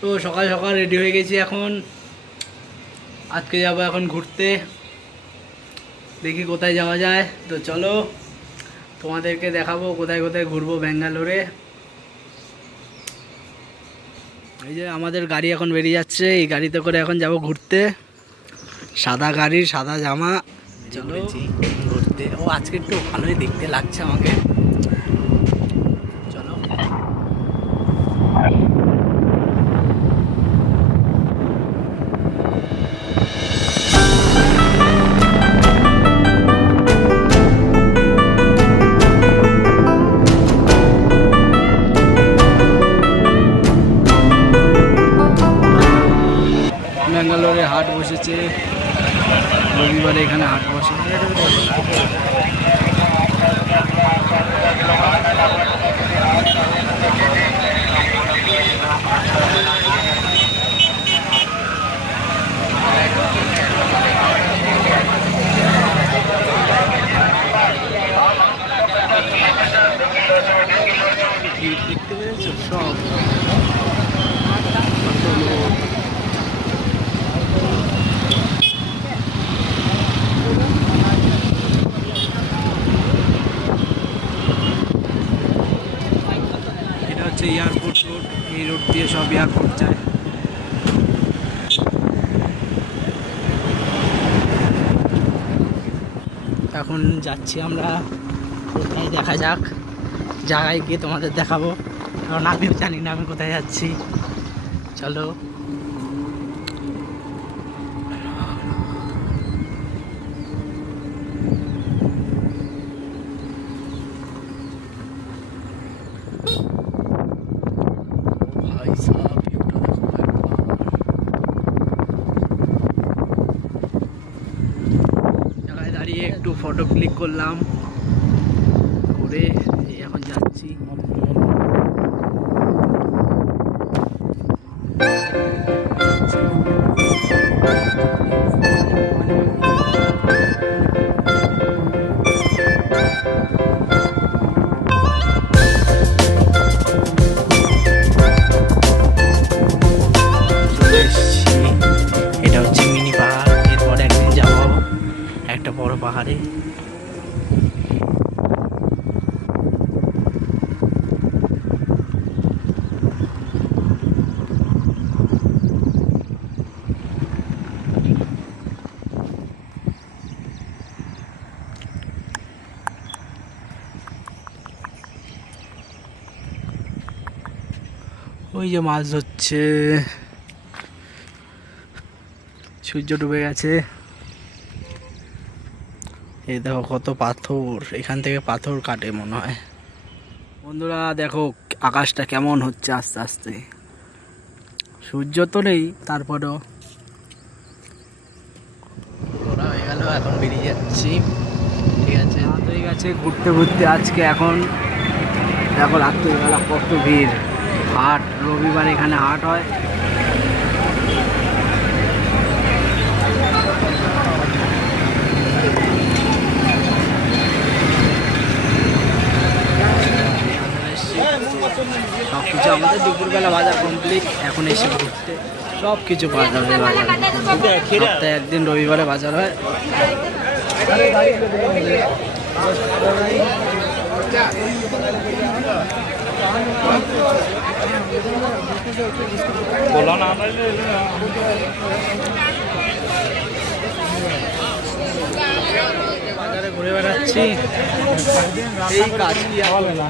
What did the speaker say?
তো সকাল সকাল রেডি হয়ে গেছি এখন। আজকে যাবো এখন ঘুরতে, দেখি কোথায় যাওয়া যায়। তো চলো তোমাদেরকে দেখাবো কোথায় কোথায় ঘুরবো ব্যাঙ্গালোরে। এই যে আমাদের গাড়ি এখন বেরিয়ে যাচ্ছে, এই গাড়িতে করে এখন যাব ঘুরতে। সাদা গাড়ি, সাদা জামা। চলো ঘুরতে। ও আজকে একটু ভালোই দেখতে লাগছে আমাকে। চলো ব্যাঙ্গালোরে হাট বসেছে, রবিবারে এখানে হাট বসে। দেখতে পেয়েছো সব এয়ারপোর্ট রোড, এই রোড দিয়ে সব এয়ারপোর্ট যায়। এখন যাচ্ছি আমরা কোথায়, দেখা যাক। জায়গায় গিয়ে তোমাদের দেখাবো, কারণ আমিও জানি না আমি কোথায় যাচ্ছি। চলো দাঁড়িয়ে একটু ফটো ক্লিক করলাম, করে এখন যাচ্ছি। এটা হচ্ছে মিনি পাহাড়। এরপর একদিন যাবো একটা বড় পাহাড়ে। ওই যে মাছ ধরছে, সূর্য ডুবে গেছে। এই দেখো কত পাথর, এখান থেকে পাথর কাটে মনে হয়। বন্ধুরা দেখো আকাশটা কেমন হচ্ছে আস্তে আস্তে। সূর্য তো নেই, তারপরেও ওরা হয়ে গেল, এখন বেরিয়ে যাচ্ছি। ঠিক আছে, হয়ে গেছে ঘুরতে ঘুরতে আজকে। এখন দেখো রাত্রিবেলা কত ভিড়। হাট, রবিবার এখানে হাট হয়। সব কিছু আমাদের দুপুরবেলা বাজার কমপ্লিট। এখন এসে ঘুরতে সব কিছু পাওয়া যাবে বাজারে। সপ্তাহে একদিন রবিবারে বাজার হয়। বাজারে ঘুরে বেড়াচ্ছি, এই কাজ কি হবে না।